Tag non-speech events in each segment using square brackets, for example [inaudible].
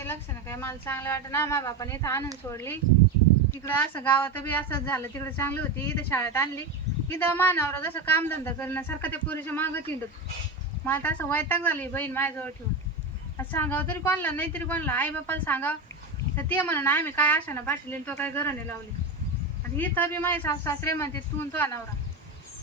बापाचे लक्ष नाही काय? मला चांगलं वाटत ना मा बापाने इथं आणून सोडली. तिकडं असं गावात बी असंच झालं तिकडं चांगली होती इथं शाळेत आणली. इथं मानावर जसं कामधंदा करण्यासारखं त्या पोरीच्या मागं तिंडत मला तर असं वैताग झाली बहीण माझ्याजवळ ठेवून. सांगावं तरी कोणला नाही तरी कोणला आई बापाला सांगावं. तर ते म्हणून आम्ही काय आशानं पाठवली आणि तो काय घराने लावली. आणि इथं बी माझे सासू सासरे म्हणते तू तो नवरा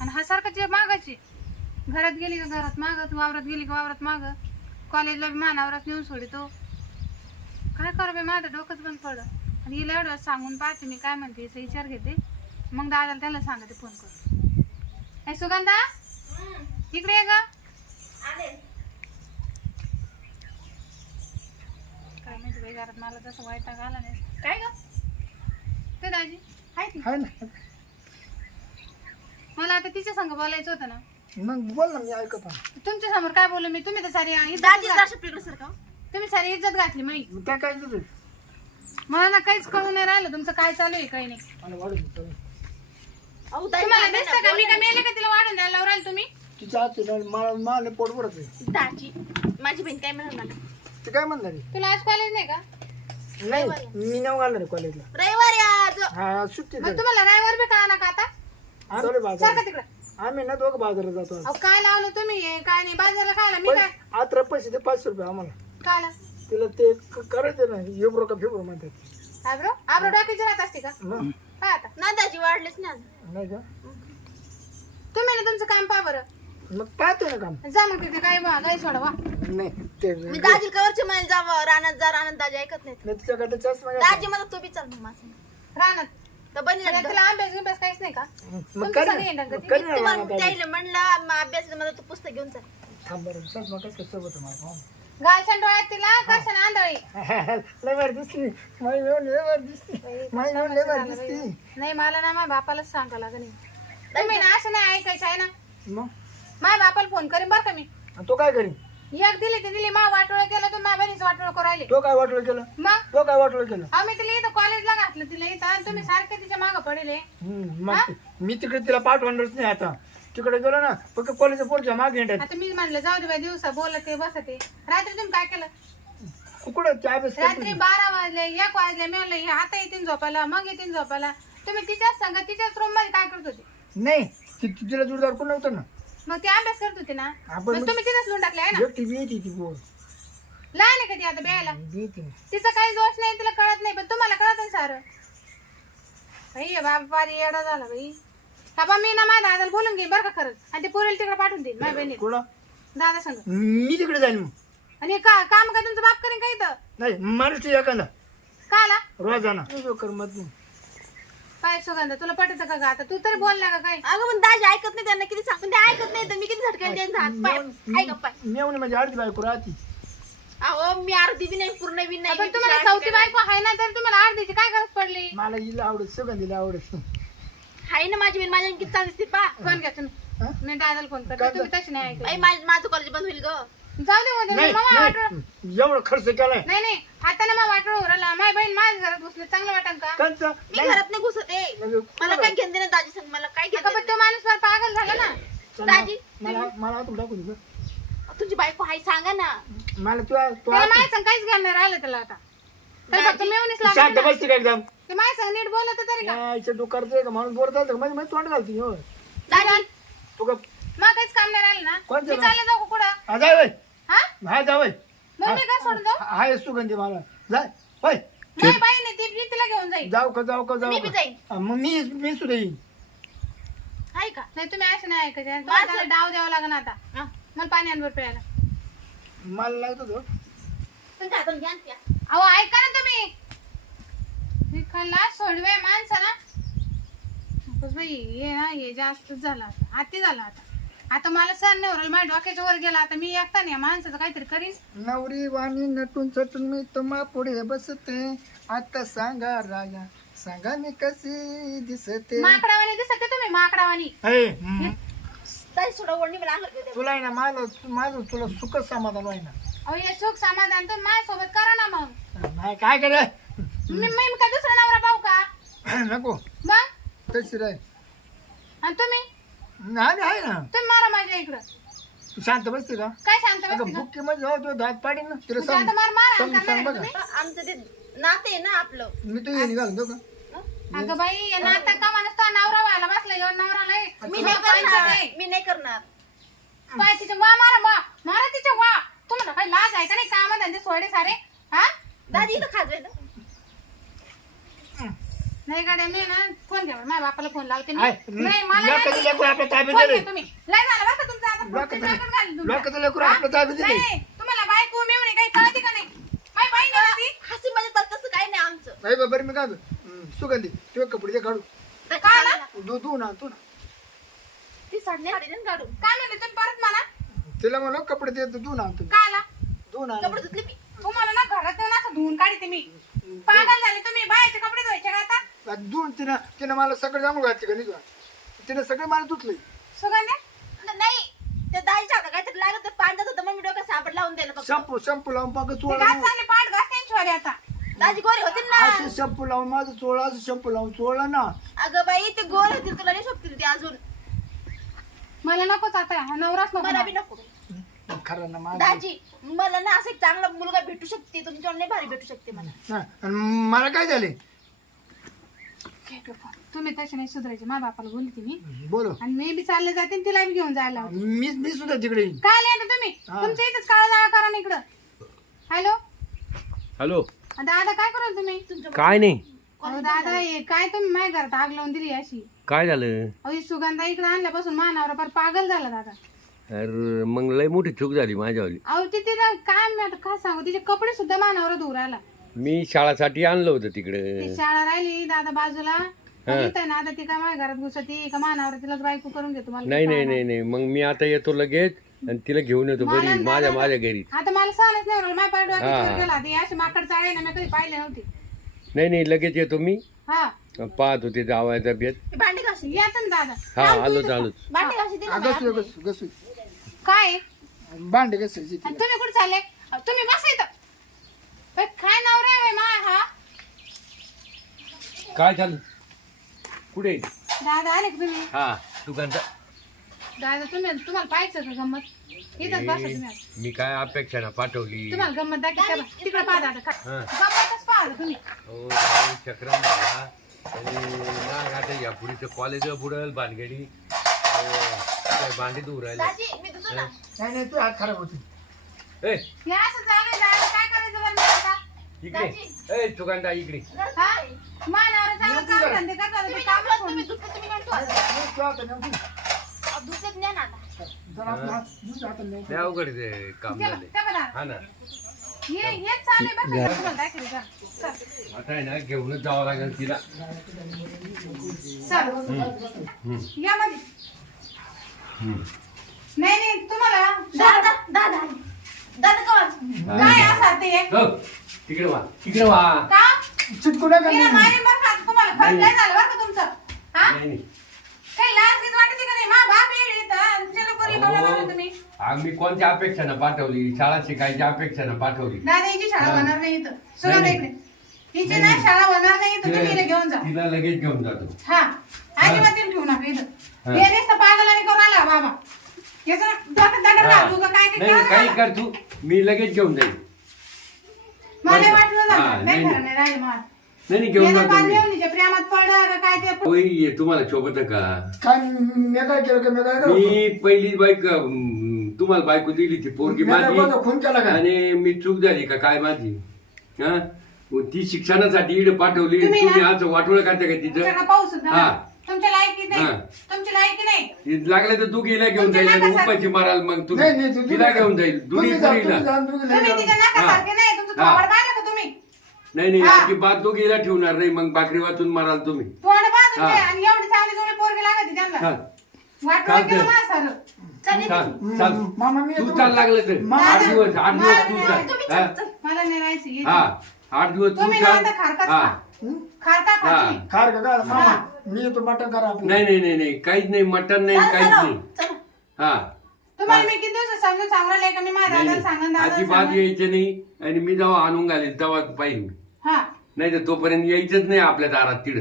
आणि हा सारखं जे मागायची घरात गेली का घरात मागत वावरात गेली का वावरात माग कॉलेजला बी मानावरच नेऊन सोडितो. काय करू बे माझं डोकंच बंद पडलं. आणि हिला एवढं सांगून पाहते मी काय म्हणते याचा विचार घेते. मग दादाला त्याला सांगते फोन करून काय सुगंधा? इकडे ये ग. काय माहिती बाई घरात मला तसं वैताग आला नाही. काय ग? ते दाजी आहेत ना हाय ना. मला आता तिच्या संग बोलायचं होतं ना. मग बोल ना मी ऐकत. तुमच्यासमोर काय बोलू मी? तुम्ही तर सारी दाजी सर का तुम्ही सारी इज्जत घातली माई. मग त्या काय तुझं मला ना काहीच कळून नाही राहिलं. तुमचं काय चालू आहे काही नाही. मला वाढून. अहो तुम्हाला दिसतं का? मी का मेले का तिला वाढून द्यायला लावून राहिले तुम्ही? तिच्या हात मला मला पोट पडत आहे. दाजी माझी बहीण काय म्हणणार मला? ते काय म्हणणार आहे? तुला आज कॉलेज नाही का? नाही मी नाव घालणार कॉलेजला रविवारी आज. हा सुट्टी मग तुम्हाला रायवर बी कळा ना का आता? चालू सारखं तिकडं? आम्ही ना दोघं बाजारात जातो आज. अहो काय लावलं तुम्ही? हे काय नाही बाजारला खायला मी काय? पैसे आत्र पैसे ते पाचशे रुपये आम्हाला. तिला ते क- करायचं ना एब्रो का फेब्रो म्हणतात. आब्रो आब्रो डॉक्टरची राहत असते का? मग काय आता. ना दाजी वाढलेच ना नाही का? तुम्ही ना तुमचं काम पहा बरं. मग पाहतो ना काम. जा मग तिथे काय नाही ते मी दाजी कवरचे मला जावं रानात जा रानात दाजी ऐकत नाही तिच्याकडे चष्मा घ्यायचा. दाजी मला तू बी चल मग माझं. राहणार तर बनीला आणि तिला अभ्यास बिभ्यास काहीच नाही का? मग तुमचं कर सगळं येणार का मग ते? कर ना तुम्हाला रानात. त्याला म्हणलं मग अभ्यास मला तू पुस्तक घेऊन चल. थांब बरं चष्मा कसं सोबत आहे मला गालशान डोळ्यात तिला? कशाने आंधळी. [laughs] लय भारी दिसली लय लय दिसली नाही मला ना माझ्या बापालाच सांगा लागेल. तुम्ही ना असं नाही ऐकायचं आहे ना? मग? माझ्या बापाला फोन करीन बरं का मी. आणि तो काय करीन? एक दिली ते दिली मा वाटोळ केलं तर माझ्या बहिणीचं वाटोळ करू राहिले. तो काय वाटलं केलं? मग? तो काय वाटलं केलं? आम्ही तिला इथं कॉलेजला घातलं तिला इथं. आणि तुम्ही सारखे तिच्या मागं पडेले. हम्म, मग मी तिकडे तिला पाठवणारच नाही आता. तिकडे गेलो ना फक्त कॉलेजच्या पोरच्या मागे येणार आता मी म्हणलं जाऊ दे बाई दिवसा बोलते बसते रात्री तुम्ही काय केलं? कुकडं त्या अभ्यास रात्री बारा वाजले एक वाजले मी म्हणलं हे आता येतील झोपायला मग येतील झोपायला. तुम्ही तिच्याच संग तिच्याच रूममध्ये काय करत होते? नाही ती- ती- तिला जोरदार कोण नव्हतं ना? मग ते अभ्यास करत होते ना? आपण- मग तुम्ही तिथंच लुंड टाकले आहे ना? बी येते ती पोर. लहान आहे का ती आता बेळायला येते. तिचा काही दोष नाही तिला कळत नाही पण तुम्हाला कळत ना सारं? बाई बाबा येडा झाला बाई. बाबा मी ना माझ्या दादाला बोलून घेईन बरं का खरंच आणि ते पोरेल तिकडे पाठवून देईन माझ्या बहिणी कुठं? दादा संग. मी तिकडे जाईन मग. आणि हे का काम का तुमचं बाप करेन का इथं? नाही माणूस एखादा. का आला रोजाना करमत नाही. काय सुगंध? तुला पटत का ग आता? तू तरी बोलला का काय? अगं पण दाजी ऐकत नाही त्यांना किती सांग पण ते ऐकत नाही तर मी किती झटकायला त्यांचा हात पाय ऐक पाय. मेवणी म्हणजे अर्धी बायको राहती. अहो मी अर्धी बी नाही पूर्ण बी नाही. पण तुम्हाला चौथी बायको आहे ना तर तुम्हाला अर्धीची काय गरज पडली? मला हिला आवडत सुगंधीला आवडत. हाय ना माझी बहीण माझ्या किती चांगली दिसते पा. फोन घ्या तुम्ही हा? मी दादाला फोन करते काय तुम्ही तशी नाही ऐकलं. आई माझं माझं कॉलेज बंद होईल ग. जाऊ दे नाही मामा नाही. एवढं खर्च केलाय. नाही नाही. आता ना मग वाटलं उरला. माझी बहीण माझ्या घरात बसले चांगलं वाटन का? कंच मी घरात नाही घुसत. म्हणजे मला काय घेणं देणं दाजी सांग मला काय अगं घेणं पण तो माणूस फार पागल झाला ना. दाजी मला मला आतून टाकू दे. देणं? तुझी बायको हाय सांगा ना. मला तू तू त्याला माझ्या संग काहीच घ्यायला नाही राहिलं त्याला आता. त्याला फक्त मिळूनच शांत लागलं बसते का एकदम? ते माझ्या संग नीट बोलत तरी का. यायचं तू करतोय का? म्हणून बोलत का म्हणजे माझी तोंड घालते हो दाजी तू का मग काहीच काम नाही राहिलं ना. कोणचं मी चालले जाऊ का कुठं? हा जाय वय हा? हा जा वय मग मी काय सोडून जाऊ? हाय सुगंधी मला जाय. होय. माझी बाई नाही ती मी तिला घेऊन जाईल. जाऊ का जाऊ का जाऊ मी बी का. हा, मग मी मी सुद्धा येईन. का? नाही तुम्ही असं नाही ऐकायचे. तुम्हाला त्याला डाव द्यावा लागेल आता. हा. मला पाणी आणवर प्यायला मला लागतो तो. तुमच्या हातून घ्या ना त्या. अहो ऐका ना तुम्ही मी खाल्ला सोडवे माणसाला बाई हे ना हे जास्तच झालं आता. अति झालं आता. आता मला सण नाही उरलं माझ्या डोक्याच्या वर गेला आता. मी एकटा नाही माणसाचं काहीतरी करीन. नवरी वाणी नटून चटून मी तुम्हा पुढे बसते. आता सांगा राया सांगा मी कशी दिसते. माकडावानी दिसते तुम्ही माकडावानी हम्म. सोडा ओढणी मला अंगावर घेऊ दे. तुला आहे ना माझं माझं तुला सुख समाधान आहे ना. अहो हे सुख समाधान तुम्ही माझ्यासोबत करा ना मग. नाही काय करे मी मी काय दुसरा नवरा पाहू का? नको. मग? तशी राय आणि तुम्ही? नाही आहे ना. तुम्ही मारा माझ्या इकडं. तू शांत बसते का? काय शांत अगं बसते का? बुक्की मध्ये जाऊ तुझा दात पाडीन ना. तिला सांग. आता मार- मार सांग आणता सांग नाही बघा. आमचं ते नाते ना आपलं. मी तू ये निघाल दो का? अगं बाई या नाटक का म्हणस तो नवरा व्हायला बसला घेऊन नवरा मी नाही करणार. मी नाही करणार. पाय तिच्या वा मारा वा. मारा तिच्या वा. तुम्हाला काही लाज आहे का नाही? काम धंदे सोडे सारे. हा? दादी इथं खाजवाय ना. नाही गाड्या मी ना फोन घ्या माझ्या बापाला फोन लावते. मी. नाही मला लोकांचं नाही. लेकरं आपल्या ताब्यात फोन दिलंय. घ्या तुम्ही. लय झालं बरं का तुमचं आता पुढचं लोकांचं- नाटक झालं तुमचं. लोकांचं लेकरं हा? आपल्या ताब्यात दिलंय. नाही, तुम्हाला बायको मिळवणे काही कळते का नाही? माय बाई नाही ती. हसी म्हणजे तर तसं काही नाही आमचं. नाही बाबा मी काय म्हणतो? हम्म, सुगंधी तुझे कपडे दे काढू तर काय ना? तू तू ना तू ना. ती साडणे साडी काढून. काय म्हणले तुम्ही परत म्हणा? तिला म्हणा कपडे दे तू ना तू काय आला तू ना. कपडे धुतले मी. तुम्हाला ना घरात येऊन असं धुवून काढते मी. पागल झाले तुम्ही बायाचे कपडे धुवायचे का आता? धुवून तिनं तिनं मला सगळं जांभूळ घातली का नाही तुला तिनं सगळं मला सुगंध न- नाही. त्या दाईच्या हातात काहीतरी लागत होतं मग मी डोक्यात साबण लावून दिलं फक्त. शॅम्पू शॅम्पू लावून पाक ते चोळा घास चालले पाठ घास त्यांची वाली आता. दाजी गोरी होती ना. असं शॅम्पू लावून माझं चोळा असं शॅम्पू लावून चोळला ना. अगं बाई ते गोर होतील तुला नाही शोधतील ते अजून. मला नकोच आता हा नवराच नको मला बी मला. नको खरं ना माझं दाजी मला ना असं एक चांगला मुलगा भेटू शकते. तुमच्यावर नाही भारी भेटू शकते मला. हा, आणि मला काय झाले तुम्ही तसे नाही सुधारायचे. माझ्या बापाला बोलते मी. बोलो. आणि मी बी चालले जाते आणि तिला बी घेऊन जायला लावते. मी मी सुद्धा तिकडे येईन. काय तुम्ही? हा. तुमच्या इथेच काळा जाळा करा ना इकडं. हॅलो हॅलो दादा काय कराल तुम्ही? काय नाही. अहो दादा हे काय तुम्ही माझ्या घरात आग लावून दिली अशी? काय झालं? अहो ही सुगंधा इकडे आणल्यापासून मानावर फार पागल झाला दादा. अरे मग लय मोठी चूक झाली माझ्यावाली. अहो ती तिला काय मी आता काय सांगू? तिचे कपडे सुद्धा मानावर धुवून राहिला. मी शाळासाठी आणलं होतं तिकडे. ती शाळा राहिली दादा बाजूला. इथं ना आता ती काय माझ्या घरात घुसती का मानावर तिलाच बायको करून घेतो मला नाही नाही नाही नाही. मग मी आता येतो लगेच आणि तिला घेऊन येतो बरी माझ्या माझ्या घरी. आता मला सहनच नाही राहिलं माझ्या पाठवा हा. गेला? ती अशी माकड चाळे ना मी कधी पाहिले नव्हते. नाही नाही लगेच येतो मी. हा. पाहतो ते जावायचा बेत. ते भांडी दादा. हा आलोच आलोच. भांडी घाशी दे ना. मला. गसू गसू गसू काय? भांडे घासायची तुम्ही कुठे चालले? तुम्ही बसा इथं. काय नवरा आहे मा हा? काय झालं कुठे? दादा आले का तुम्ही? हा तू कंटा दादा तुम्ही तुम्हाला पाहायचं का गंमत? इथंच बसा तुम्ही आता. मी काय अपेक्षा ना पाठवली? तुम्हाला गंमत दाखवते बा. तिकडे पाहा दादा काय हा. गंमतच पाहा आता तुम्ही. हो जाऊ, चक्रम झाला आणि ना आता या पुढीचं कॉलेज बुडल भानगडी. हो, काय भांडी दूर राहिले. मी नाही नाही तू हात खराब होती. ए हे असं आहे दादा काय करायचं बरं मी आता इकडे. ए सुगंधा इकडे. हा? मानावर काम धंदे तुम्ही काम तुम्ही तुम्ही म्हणतो. आता. लय अवघड आहे ते काम झाले हा ना. हे बरं तुम्हाला जा. आता आहे ना घेऊनच जावं लागेल तिला. चल. या मध्ये नाही नाही तुम्हाला दादा दादा. दादा कवा काय असं ते? हो, तिकडे वा तिकडे वा. का? चिटकू नका तिला मारीन बरं का तुम्हाला काय झालं बरं का तुमचं? हा? नाही नाही. काही लाज वाटते का नाही? मा बाप येईल इथं. बरं तुम्ही. आम्ही कोणत्या अपेक्षानं पाठवली? शाळा शिकायच्या अपेक्षानं पाठवली. शाळा हा. होणार नाही इथं. नाही, इकडे. हिची नाही शाळा होणार नाही इथं. तुम्ही हिला घेऊन जा. तिला लगेच घेऊन जातो. हा. अजिबात तिला ठेवू नका इथं. हा. हे नुसतं पागलाने करून आला बाबा. याचं डोक्यात दगड हा. घालू का काय नाही काही. कर तू. मी लगेच घेऊन जाईल मला वाटलं हा, झालं नाही नाही, खरं नाही. राहिले मला नाही नाही घेऊन याला जातो पाच मी. मेवणीच्या प्रेमात पडलं का? काय ते होय, हे तुम्हाला शोभत का? काय मी काय केलं का? मी काय केलं मी पहिली बाईक अं, तुम्हाला बायको दिली ती पोरगी मी माझी. खून केला का? आणि मी चूक झाली का? काय माझी? हा? ती शिक्षणासाठी इकडे पाठवली. तुम्ही ना- तुम्ही असं वाटोळ करता का तिचं? पाऊस हा. नाही. तुमच्या लायकी नाही हा. तुमची लायकी नाही ती लागलं तर तू गेला घेऊन जाईल आणि उपाशी माराल मग तू नाही नाही तू- तिला तू- घेऊन जाईल तुम्ही जा, तुम्ही पुरीला जा, तुम्ही तुम्ही जा. तिच्या नाकासारखे नाही तुमचं हा. थोबड पाहिलं का तुम्ही नाही नाही हा. अजिबात तू गेला ठेवणार नाही मग बाकरी वाचून माराल तुम्ही तोंड हा. घे आणि एवढी चांगली जोडी पोरगी लागत हा. त्यांना वाटलं चालतंय. केलं माझं सारं चालेल चाल चाल मामा मी तू येतो. चाल लागलं तर आठ दिवस आठ दिवस तू चाल तुम्ही हा? चल, चल. मला नाही राहायचं ये. हा आठ दिवस तू तुम्ही चाल हा. हं? हा. खार का? काय मामा मी येतो मटण करा आपलं. नाही नाही नाही नाही. काहीच नाही मटन नाही चला, काहीच चला, नाही. चला. हा. तुम्हाला मी किती दिवस समजून सांगू राहिले का? मी माझ्या नाही दादाला सांगन नाही. दादाला अजिबात सांगन. यायचं नाही. आणि मी जेव्हा आणून घालेल तेव्हा पाहिजे मी. हा. नाही तर तोपर्यंत यायचंच नाही आपल्या दारात तिड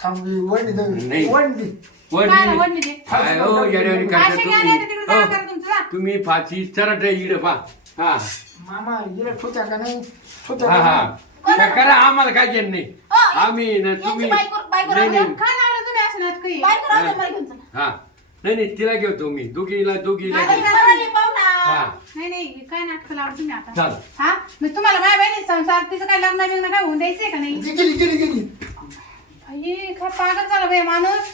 थांब वंडी नाही. वंडी काय वडणी दे. काय हो काय नाही तर तिकडे तुम्ही? जागा करा तुमचं जा. हो, तुम्ही फाशी चरट इड पा हा. मामा हिला ठोत्या का नाही? ठोत्या हा का हा. नाही? त्या करा आम्हाला काय घेणं नाही. आम्ही ना यांची तुम्ही बायको- बायको नाही तुम्ही काही बायको राहू दे, मला घेऊन चला. हा. नाही नाही तिला घेतो मी. दोघीला दोघीला आता घेतो. बरं आली पाहुणा. हा. नाही नाही काय नाटक लावलं तुम्ही आता? चाल हा? मी तुम्हाला माझ्या बहिणी संसार तिचं काय लग्न बिग्न काय होऊन द्यायचंय का नाही? गेली गेली गेली. आई काय पागल झाला बाई माणूस.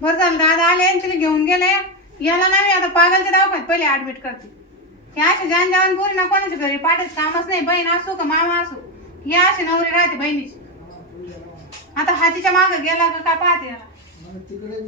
बरं झालं दादा आले आणि तिला घेऊन गेले. याला नाही मी आता पागलच्या दवाखान्यात पहिले ऍडमिट करते. हे असे जान जाऊन पोरी ना कोणाच्या घरी पाठायचं कामच नाही. बहीण असो का मामा असो या असे नवरी राहते बहिणीची. आता हातीच्या मागं गेला का काय पाहते याला? तिकडे